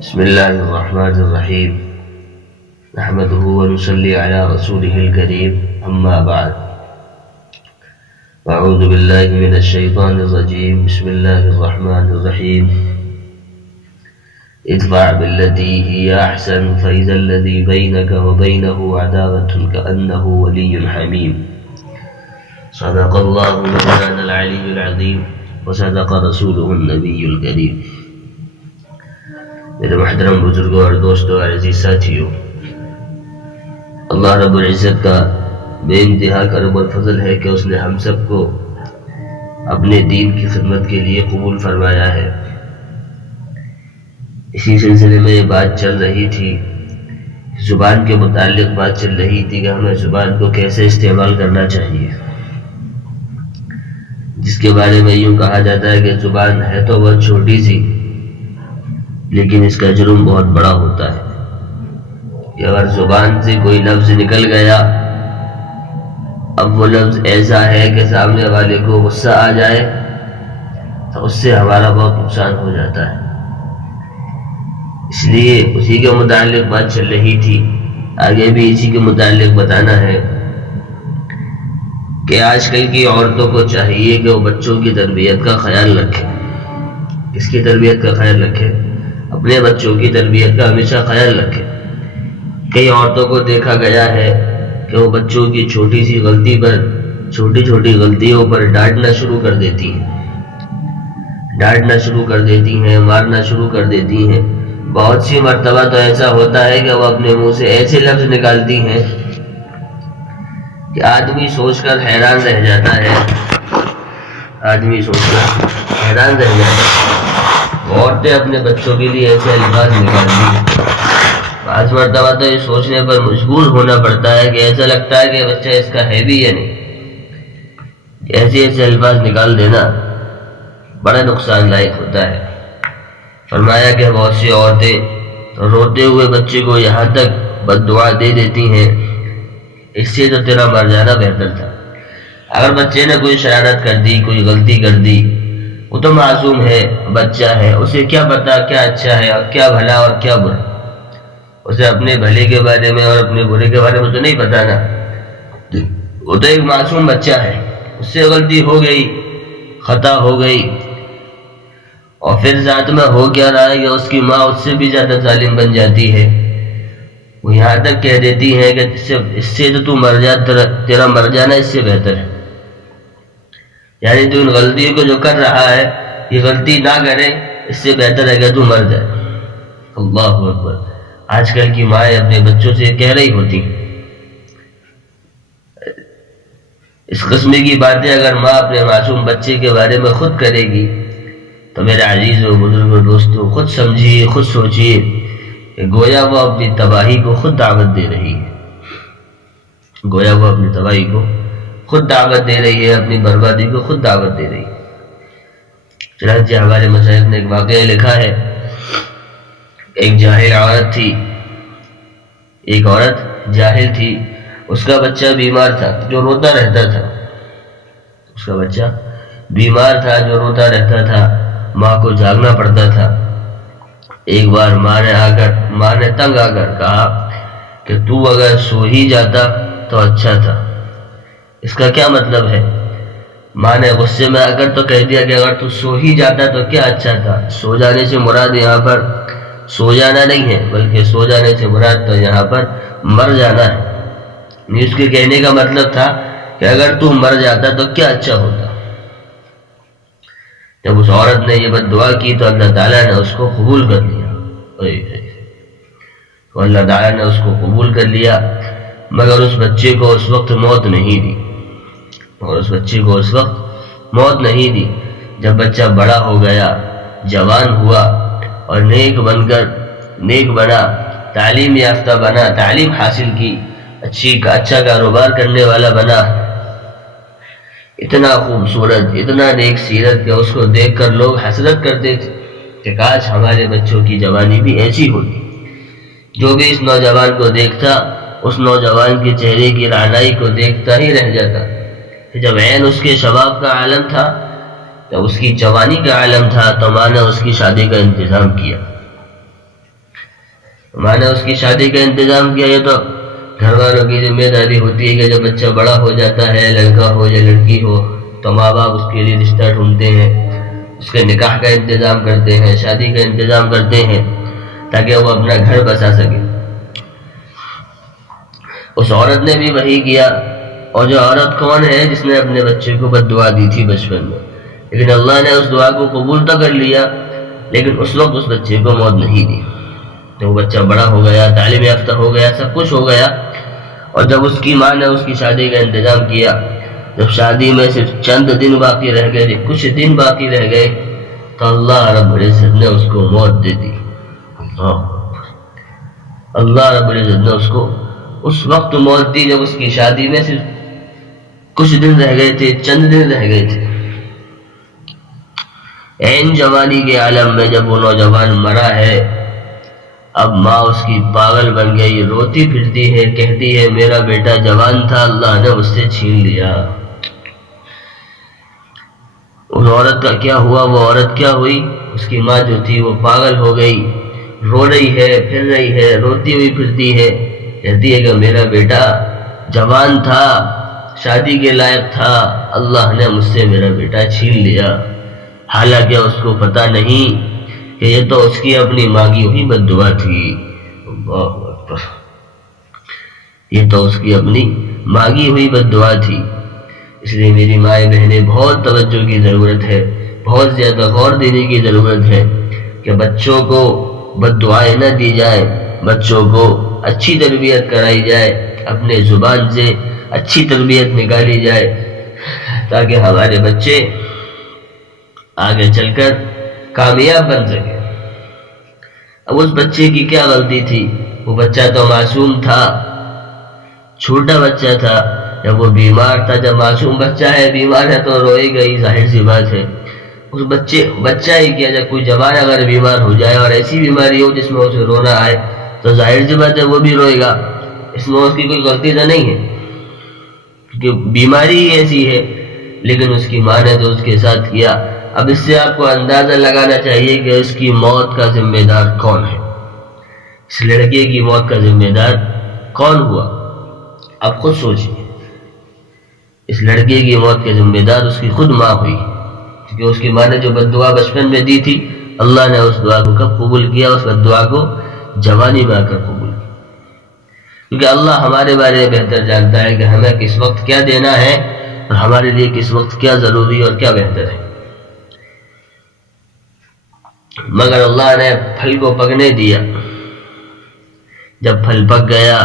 بسم الله الرحمن الرحيم نحمده ونصلي على رسوله الكريم أما بعد أعوذ بالله من الشيطان الرجيم بسم الله الرحمن الرحيم ادفع بالتي هي أحسن فإذا الذي بينك وبينه عداوة كأنه ولي حميم صدق الله مولانا العلي العظيم وصدق رسوله النبي الكريم. میرے محترم بزرگوں اور دوستوں اور عزیز ساتھیوں، اللہ رب العزت کا بے انتہا کرم اور فضل ہے کہ اس نے ہم سب کو اپنے دین کی خدمت کے لیے قبول فرمایا ہے. اسی سلسلے میں یہ بات چل رہی تھی، زبان کے متعلق بات چل رہی تھی کہ ہمیں زبان کو کیسے استعمال کرنا چاہیے، جس کے بارے میں یوں کہا جاتا ہے کہ زبان ہے تو بہت چھوٹی سی لیکن اس کا جرم بہت بڑا ہوتا ہے کہ اگر زبان سے کوئی لفظ نکل گیا، اب وہ لفظ ایسا ہے کہ سامنے والے کو غصہ آ جائے تو اس سے ہمارا بہت نقصان ہو جاتا ہے. اس لیے اسی کے متعلق بات چل رہی تھی، آگے بھی اسی کے متعلق بتانا ہے کہ آج کل کی عورتوں کو چاہیے کہ وہ بچوں کی تربیت کا خیال رکھیں. کس کی تربیت کا خیال رکھیں؟ اپنے بچوں کی تربیت کا ہمیشہ خیال رکھیں. کئی عورتوں کو دیکھا گیا ہے کہ وہ بچوں کی چھوٹی سی غلطی پر، چھوٹی چھوٹی غلطیوں پر ڈانٹنا شروع کر دیتی ہیں، مارنا شروع کر دیتی ہیں. بہت سی مرتبہ تو ایسا ہوتا ہے کہ وہ اپنے منہ سے ایسے لفظ نکالتی ہیں کہ آدمی سوچ کر حیران رہ جاتا ہے. عورتیں اپنے بچوں کے لیے ایسے الفاظ نکالتی ہیں. بعض مرتبہ تو یہ سوچنے پر مجبور ہونا پڑتا ہے کہ ایسا لگتا ہے کہ بچہ اس کا ہے بھی یا نہیں. ایسے الفاظ نکال دینا بڑا نقصان دائق ہوتا ہے. فرمایا کہ بہت سی عورتیں روتے ہوئے بچے کو یہاں تک بد دعا دے دیتی ہیں، اس سے تو تیرا مر جانا بہتر تھا. اگر بچے نے کوئی شرارت کر دی، کوئی غلطی کر دی، وہ تو معصوم ہے، بچہ ہے، اسے کیا پتا کیا اچھا ہے اور کیا بھلا اور کیا برا. اسے اپنے بھلے کے بارے میں اور اپنے برے کے بارے میں تو نہیں پتا نا. وہ تو ایک معصوم بچہ ہے، اس سے غلطی ہو گئی، خطا ہو گئی، اور پھر ذات میں ہو کیا رہا ہے کہ اس کی ماں اس سے بھی زیادہ ظالم بن جاتی ہے. وہ یہاں تک کہہ دیتی ہے کہ اس سے تو مر جا، تیرا مر جانا اس سے بہتر ہے. یعنی تو ان غلطیوں کو جو کر رہا ہے یہ غلطی نہ کرے، اس سے بہتر ہے کہ تو مر جائے. اللہ اکبر. آج کل کی مائیں اپنے بچوں سے کہہ رہی ہوتی ہیں اس قسم کی باتیں. اگر ماں اپنے معصوم بچے کے بارے میں خود کرے گی تو میرے عزیزوں، بزرگوں، دوستوں، خود سمجھیے، خود سوچیے کہ گویا وہ اپنی تباہی کو خود دعوت دے رہی ہے. اپنی بربادی کو خود دعوت دے رہی ہے. چنانچہ ہمارے مشائخ نے ایک واقعہ لکھا ہے. ایک جاہل عورت تھی، ایک عورت جاہل تھی، اس کا بچہ بیمار تھا جو روتا رہتا تھا. ماں کو جاگنا پڑتا تھا. ایک بار ماں نے تنگ آ کر کہا کہ تو اگر سو ہی جاتا تو اچھا تھا. اس کا کیا مطلب ہے؟ ماں نے غصے میں آ کر تو کہہ دیا کہ اگر تو سو ہی جاتا تو کیا اچھا تھا. سو جانے سے مراد یہاں پر سو جانا نہیں ہے، بلکہ سو جانے سے مراد تو یہاں پر مر جانا ہے. اس کے کہنے کا مطلب تھا کہ اگر تو مر جاتا تو کیا اچھا ہوتا. جب اس عورت نے یہ بد دعا کی تو اللہ تعالیٰ نے اس کو قبول کر لیا. مگر اس بچے کو اس وقت موت نہیں دی. جب بچہ بڑا ہو گیا، جوان ہوا اور نیک بنا، تعلیم یافتہ بنا، تعلیم حاصل کی، اچھا کاروبار کرنے والا بنا، اتنا خوبصورت، اتنا نیک سیرت کہ اس کو دیکھ کر لوگ حسرت کرتے تھے کہ کاش ہمارے بچوں کی جوانی بھی ایسی ہوتی. جو بھی اس نوجوان کو دیکھتا، اس نوجوان کے چہرے کی رعنائی کو دیکھتا ہی رہ جاتا. جب عین اس کے شباب کا عالم تھا، جب اس کی جوانی کا عالم تھا، تو ماں نے اس کی شادی کا انتظام کیا. ماں نے اس کی شادی کا انتظام کیا. یہ تو گھر والوں کی ذمہ داری ہوتی ہے کہ جب بچہ بڑا ہو جاتا ہے، لڑکا ہو یا لڑکی ہو، تو ماں باپ اس کے لیے رشتہ ڈھونڈتے ہیں، اس کے نکاح کا انتظام کرتے ہیں، شادی کا انتظام کرتے ہیں تاکہ وہ اپنا گھر بسا سکے. اس عورت نے بھی وہی کیا. اور جو عورت کون ہے جس نے اپنے بچے کو بد دعا دی تھی بچپن میں، لیکن اللہ نے اس دعا کو قبول تو کر لیا، لیکن اس وقت اس بچے کو موت نہیں دی. تو وہ بچہ بڑا ہو گیا، تعلیم یافتہ ہو گیا، سب کچھ ہو گیا، اور جب اس کی ماں نے اس کی شادی کا انتظام کیا، جب شادی میں صرف چند دن باقی رہ گئے، کچھ دن باقی رہ گئے، تو اللہ رب العزت نے اس کو موت دے دی. اللہ رب العزت نے اس کو اس وقت موت دی جب اس کی شادی میں صرف کچھ دن رہ گئے تھے، چند دن رہ گئے تھے. عین جوانی کے عالم میں جب وہ نوجوان مرا ہے، اب ماں اس کی پاگل بن گئی، روتی پھرتی ہے، کہتی ہے میرا بیٹا جوان تھا، اللہ نے اس سے چھین لیا. اس عورت کا کیا ہوا؟ وہ عورت کیا ہوئی؟ اس کی ماں جو تھی وہ پاگل ہو گئی، رو رہی ہے، پھر رہی ہے، روتی ہوئی پھرتی ہے، کہتی ہے کہ میرا بیٹا جوان تھا، شادی کے لائق تھا، اللہ نے مجھ سے میرا بیٹا چھین لیا. حالانکہ اس کو پتہ نہیں کہ یہ تو اس کی اپنی مانگی ہوئی بد دعا تھی. اللہ اکبر، یہ تو اس کی اپنی مانگی ہوئی بد دعا تھی. اس لیے میری مائیں بہنیں بہت توجہ کی ضرورت ہے، بہت زیادہ غور دینے کی ضرورت ہے کہ بچوں کو بد دعائیں نہ دی جائے، بچوں کو اچھی تربیت کرائی جائے، اپنے زبان سے اچھی تربیت نکالی جائے تاکہ ہمارے بچے آگے چل کر کامیاب بن سکے. اب اس بچے کی کیا غلطی تھی؟ وہ بچہ تو معصوم تھا، چھوٹا بچہ تھا، جب وہ بیمار تھا. جب معصوم بچہ ہے، بیمار ہے تو روئے گا ہی، ظاہر سی بات ہے. اس بچہ ہی کیا، جب کوئی جوان اگر بیمار ہو جائے اور ایسی بیماری ہو جس میں اسے رونا آئے تو ظاہر سی بات ہے وہ بھی روئے گا. اس میں اس کی کوئی غلطی تو نہیں ہے کیونکہ بیماری ہی ایسی ہے، لیکن اس کی ماں نے تو اس کے ساتھ کیا. اب اس سے آپ کو اندازہ لگانا چاہیے کہ اس کی موت کا ذمہ دار کون ہے، اس لڑکے کی موت کا ذمہ دار کون ہوا. اب خود سوچیے، اس لڑکے کی موت کے ذمہ دار اس کی خود ماں ہوئی، کیونکہ اس کی ماں نے جو بد دعا بچپن میں دی تھی، اللہ نے اس دعا کو کب قبول کیا؟ اس بد دعا کو جوانی میں آ کر قبول کیا. کیونکہ اللہ ہمارے بارے میں بہتر جانتا ہے کہ ہمیں کس وقت کیا دینا ہے اور ہمارے لیے کس وقت کیا ضروری اور کیا بہتر ہے. مگر اللہ نے پھل کو پکنے دیا. جب پھل پک گیا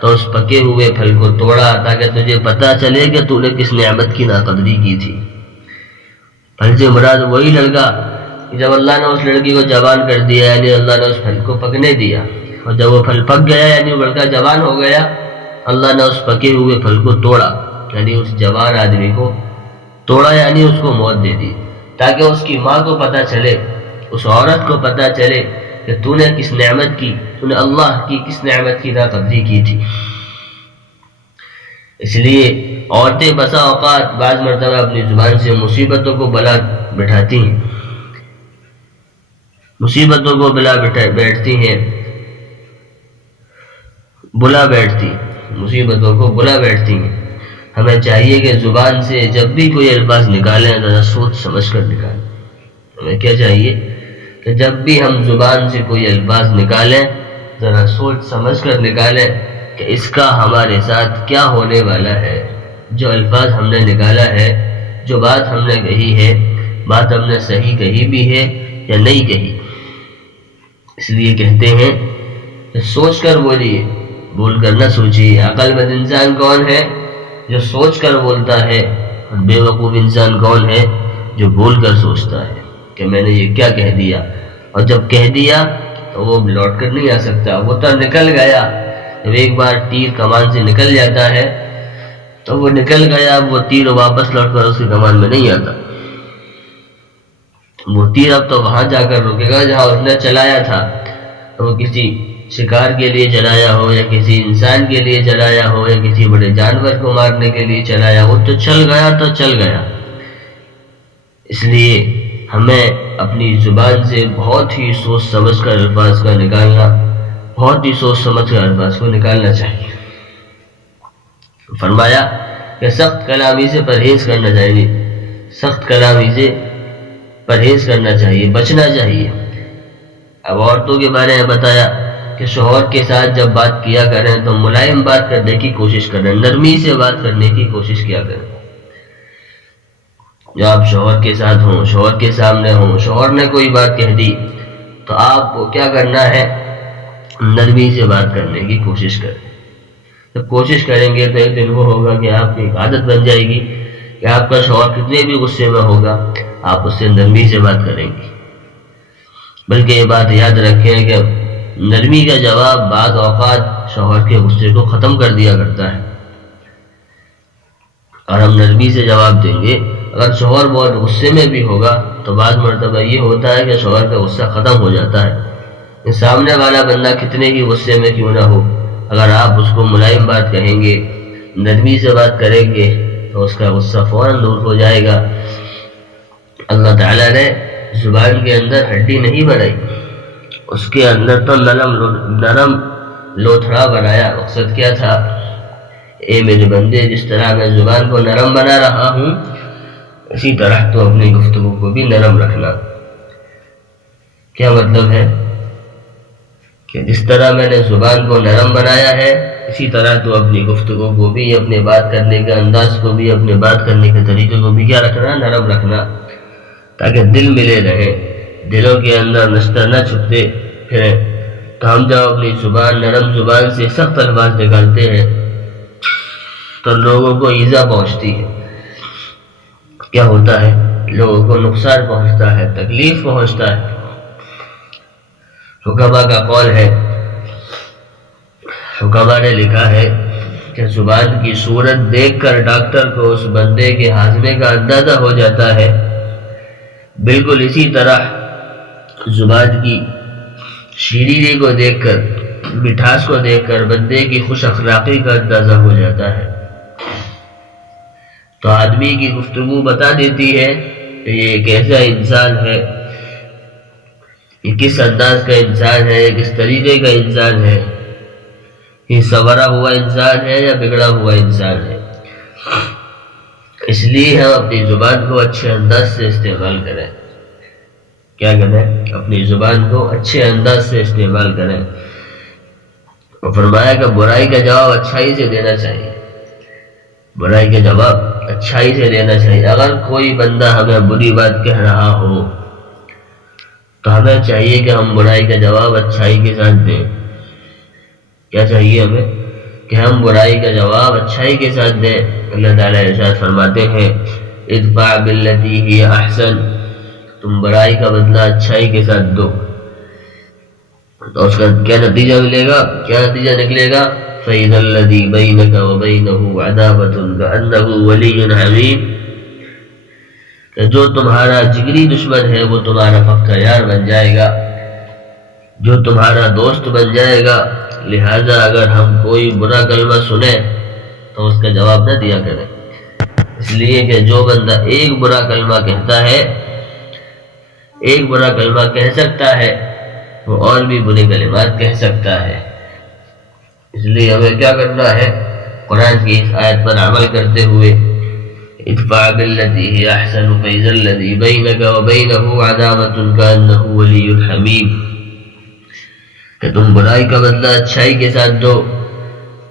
تو اس پکے ہوئے پھل کو توڑا تاکہ تجھے پتہ چلے کہ تو نے کس نعمت کی ناقدری کی تھی. پھل سے مراد وہی لڑکا، جب اللہ نے اس لڑکی کو جوان کر دیا، یعنی اللہ نے اس پھل کو پکنے دیا، اور جب وہ پھل پک گیا یعنی وہ لڑکا جوان ہو گیا، اللہ نے اس پکے ہوئے پھل کو توڑا، یعنی اس جوان آدمی کو توڑا، یعنی اس کو موت دے دی، تاکہ اس کی ماں کو پتہ چلے، اس عورت کو پتہ چلے کہ تو نے کس نعمت کی، تو نے اللہ کی کس نعمت کی ناقدری کی تھی. اس لیے عورتیں بسا اوقات بعض مرتبہ اپنی زبان سے مصیبتوں کو بلا بٹھاتی ہیں، مصیبتوں کو بیٹھتی ہیں، مصیبتوں کو بلا بیٹھتی ہیں. ہمیں چاہیے کہ زبان سے جب بھی کوئی الفاظ نکالیں ذرا سوچ سمجھ کر نکالیں. ہمیں کیا چاہیے کہ جب بھی ہم زبان سے کوئی الفاظ نکالیں ذرا سوچ سمجھ کر نکالیں کہ اس کا ہمارے ساتھ کیا ہونے والا ہے. جو الفاظ ہم نے نکالا ہے، جو بات ہم نے کہی ہے، بات ہم نے صحیح کہی بھی ہے یا نہیں کہی. اس لیے کہتے ہیں کہ سوچ کر بولیے، بول کر نہ سوچیے. عقل مند انسان کون ہے؟ جو سوچ کر بولتا ہے. اور بے وقوف انسان کون ہے؟ جو بول کر سوچتا ہے کہ میں نے یہ کیا کہہ دیا، اور جب کہہ دیا تو وہ لوٹ کر نہیں آ سکتا، وہ تو نکل گیا. جب ایک بار تیر کمان سے نکل جاتا ہے تو وہ نکل گیا، وہ تیر واپس لوٹ کر اس کی کمان میں نہیں آتا. وہ تیر اب تو وہاں جا کر رکے گا جہاں اس نے چلایا تھا. وہ کسی شکار کے لیے چلایا ہو یا کسی انسان کے لیے چلایا ہو یا کسی بڑے جانور کو مارنے کے لیے چلایا ہو، تو چل گیا تو چل گیا. اس لیے ہمیں اپنی زبان سے بہت ہی سوچ سمجھ کر الفاظ کا نکالنا بہت ہی سوچ سمجھ کر الفاظ کو نکالنا چاہیے۔ فرمایا کہ سخت کلامی سے پرہیز کرنا چاہیے، سخت کلامی سے پرہیز کرنا چاہیے، بچنا چاہیے۔ اب عورتوں کے بارے میں بتایا کہ شوہر کے ساتھ جب بات کیا کریں تو ملائم بات کرنے کی کوشش کریں، نرمی سے بات کرنے کی کوشش کیا کریں۔ جب آپ شوہر کے ساتھ ہوں، شوہر کے سامنے ہوں، شوہر نے کوئی بات کہہ دی تو آپ کو کیا کرنا ہے؟ نرمی سے بات کرنے کی کوشش کریں۔ جب کوشش کریں گے تو ایک دن وہ ہوگا کہ آپ کی ایک عادت بن جائے گی کہ آپ کا شوہر کتنے بھی غصے میں ہوگا آپ اس سے نرمی سے بات کریں گے۔ بلکہ یہ بات یاد رکھیں کہ نرمی کا جواب بعض اوقات شوہر کے غصے کو ختم کر دیا کرتا ہے، اور ہم نرمی سے جواب دیں گے۔ اگر شوہر بہت غصے میں بھی ہوگا تو بعض مرتبہ یہ ہوتا ہے کہ شوہر کا غصہ ختم ہو جاتا ہے۔ سامنے والا بندہ کتنے ہی غصے میں کیوں نہ ہو، اگر آپ اس کو ملائم بات کہیں گے، نرمی سے بات کریں گے تو اس کا غصہ فوراً دور ہو جائے گا۔ اللہ تعالیٰ نے زبان کے اندر ہڈی نہیں بنائی، اس کے اندر تو نرم لوتھڑا بنایا۔ مقصد کیا تھا؟ اے میرے بندے، جس طرح میں زبان کو نرم بنا رہا ہوں اسی طرح تو اپنی گفتگو کو بھی نرم رکھنا۔ کیا مطلب ہے؟ کہ جس طرح میں نے زبان کو نرم بنایا ہے اسی طرح تو اپنی گفتگو کو بھی، اپنے بات کرنے کے انداز کو بھی، اپنے بات کرنے کے طریقے کو بھی کیا رکھنا؟ نرم رکھنا، تاکہ دل ملے رہے، دلوں کے اندر نشتر نہ چھپتے پھریں۔ تو ہم جب اپنی زبان، نرم زبان سے سخت الفاظ نکالتے ہیں تو لوگوں کو ایذا پہنچتی ہے۔ کیا ہوتا ہے؟ لوگوں کو نقصان پہنچتا ہے، تکلیف پہنچتا ہے۔ حکما کا قول ہے، حکما نے لکھا ہے کہ زبان کی صورت دیکھ کر ڈاکٹر کو اس بندے کے ہاضمے کا اندازہ ہو جاتا ہے، بالکل اسی طرح زبان کی شیرینی کو دیکھ کر، مٹھاس کو دیکھ کر بندے کی خوش اخلاقی کا اندازہ ہو جاتا ہے۔ تو آدمی کی گفتگو بتا دیتی ہے کہ یہ کیسا انسان ہے، یہ کس انداز کا انسان ہے، کس طریقے کا انسان ہے، یہ سنورا ہوا انسان ہے یا بگڑا ہوا انسان ہے۔ اس لیے ہم اپنی زبان کو اچھے انداز سے استعمال کریں۔ کیا کریں؟ اپنی زبان کو اچھے انداز سے استعمال کریں۔ اور فرمایا کہ برائی کا جواب اچھائی سے دینا چاہیے، برائی کا جواب اچھائی سے دینا چاہیے۔ اگر کوئی بندہ ہمیں بری بات کہہ رہا ہو تو ہمیں چاہیے کہ ہم برائی کا جواب اچھائی کے ساتھ دیں۔ کیا چاہیے ہمیں؟ کہ ہم برائی کا جواب اچھائی کے ساتھ دیں۔ اللہ تعالیٰ ارشاد فرماتے ہیں، ادفع باللتی ہی احسن، تم برائی کا بدلہ اچھائی کے ساتھ دو۔ تو اس کا کیا نتیجہ ملے گا؟ کیا نتیجہ نکلے گا؟ فَإِذَا الَّذِي بَيْنَكَ وَبَيْنَهُ عَدَاوَةٌ كَأَنَّهُ وَلِيٌّ حَمِيمٌ، کہ جو تمہارا جگری دشمن ہے وہ تمہارا پکا یار بن جائے گا، جو تمہارا دوست بن جائے گا۔ لہذا اگر ہم کوئی برا کلمہ سنیں تو اس کا جواب نہ دیا کریں، اس لیے کہ جو بندہ ایک برا کلمہ کہتا ہے، ایک برا کلمہ کہہ سکتا ہے، وہ اور بھی برے کلمات کہہ سکتا ہے۔ اس لیے ہمیں کیا کرنا ہے؟ قرآن کی اس آیت پر عمل کرتے ہوئے ادفع باللتی ہی احسن فإذا الذی بینک وبینہ عداوۃ کأنہ ولی حمیم، کہ تم برائی کا بدلہ اچھائی کے ساتھ دو،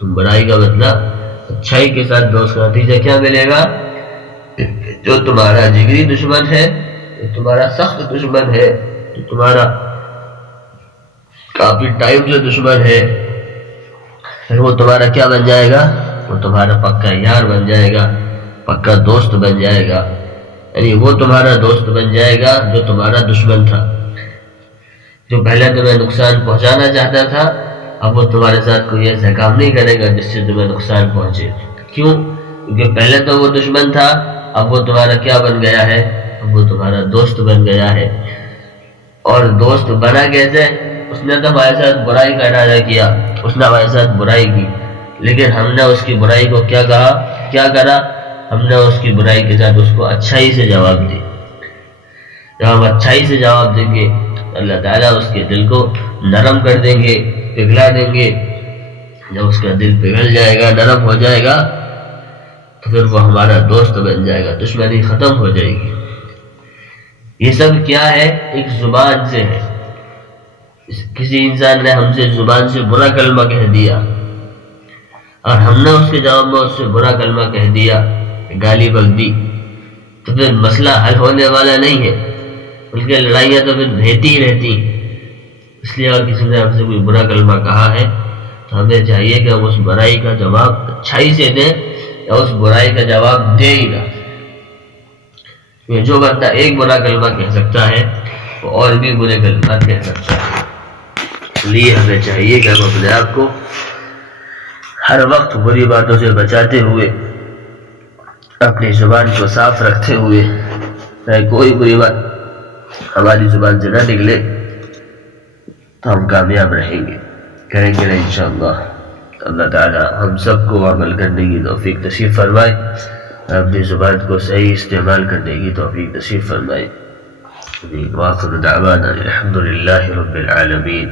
تم برائی کا بدلہ اچھائی کے ساتھ دو۔ اس کا نتیجہ کیا ملے گا؟ جو تمہارا جگری دشمن ہے، جو تمہارا سخت دشمن ہے، جو تمہارا کافی ٹائم جو دشمن ہے، پھر وہ تمہارا کیا بن جائے گا؟ وہ تمہارا پکا یار بن جائے گا، پکا دوست بن جائے گا۔ یعنی وہ تمہارا دوست بن جائے گا جو تمہارا دشمن تھا، جو پہلے تمہیں نقصان پہنچانا چاہتا تھا، اب وہ تمہارے ساتھ کوئی ایسا کام نہیں کرے گا جس سے تمہیں نقصان پہنچے۔ کیوں؟ کیونکہ پہلے تو وہ دشمن تھا، اب وہ تمہارا کیا بن گیا ہے؟ اب وہ تمہارا دوست بن گیا ہے۔ اور دوست بنا کیسے؟ اس نے تو ہمارے ساتھ برائی کا ارادہ کیا، اس نے ہمارے ساتھ برائی کی، لیکن ہم نے اس کی برائی کو کیا کہا؟ کیا کرا؟ ہم نے اس کی برائی کے ساتھ اس کو اچھائی سے جواب دی۔ جب ہم اچھائی سے جواب دیں گے اللہ تعالیٰ اس کے دل کو نرم کر دیں گے، پگھلا دیں گے. جب اس کا دل پگھل جائے گا، نرم ہو جائے گا، تو پھر وہ ہمارا دوست بن جائے گا، دشمنی ختم ہو جائے گی. یہ سب کیا ہے؟ ایک زبان سے ہے. کسی انسان نے ہم سے زبان سے برا کلمہ کہہ دیا اور ہم نے اس کے جواب میں اس سے برا کلمہ کہہ دیا، گالی بک دی، تو پھر مسئلہ حل ہونے والا نہیں ہے، بلکہ لڑائیاں تو پھر رہتی ہی رہتی. اس لیے اگر کسی نے ہم سے کوئی برا کلمہ کہا ہے تو ہمیں چاہیے کہ ہم اس برائی کا جواب اچھائی سے دیں یا اس برائی کا جواب دے ہی نہ. جو بندہ ایک برا کلمہ کہہ سکتا ہے وہ اور بھی برے کلمات کہہ سکتا ہے. اس لیے ہمیں چاہیے کہ ہم اپنے آپ کو ہر وقت بری باتوں سے بچاتے ہوئے، اپنی زبان کو صاف رکھتے ہوئے، کوئی بری بات ہماری زبان سے نہ نکلے، تو ہم کامیاب رہیں گے. کریں گے نا انشاءاللہ. اللہ تعالی ہم سب کو عمل کرنے کی توفیق نصیب فرمائے، اپنی زبان کو صحیح استعمال کرنے کی توفیق نصیب فرمائے. وآخر دعوانا الحمد للہ رب العالمین.